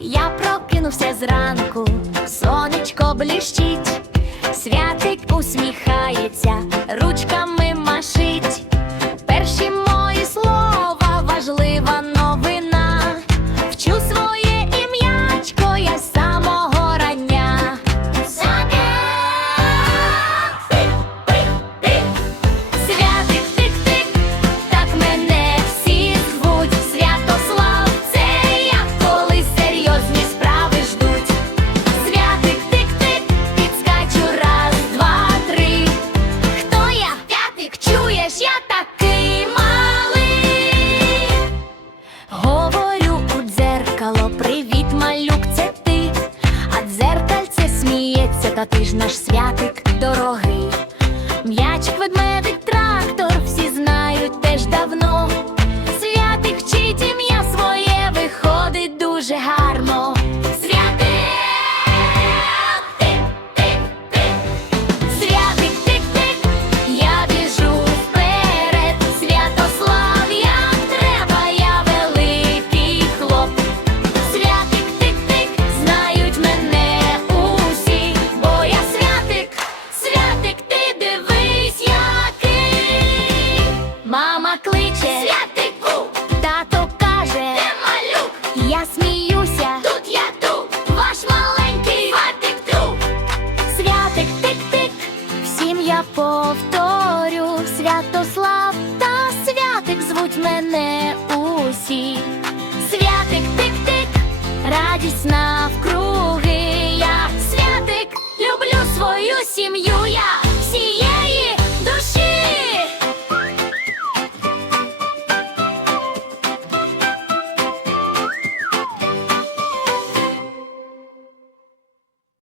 Я прокинувся зранку, сонечко блищить, святик усміхається, ручками машить. Привіт, малюк, це ти, а дзеркальце сміється, та ти ж наш святик дорогий. М'яч Тик-тик-тик, всім я повторю, святослав та святик звуть мене усі. Святик тик-тик, радість навкруг.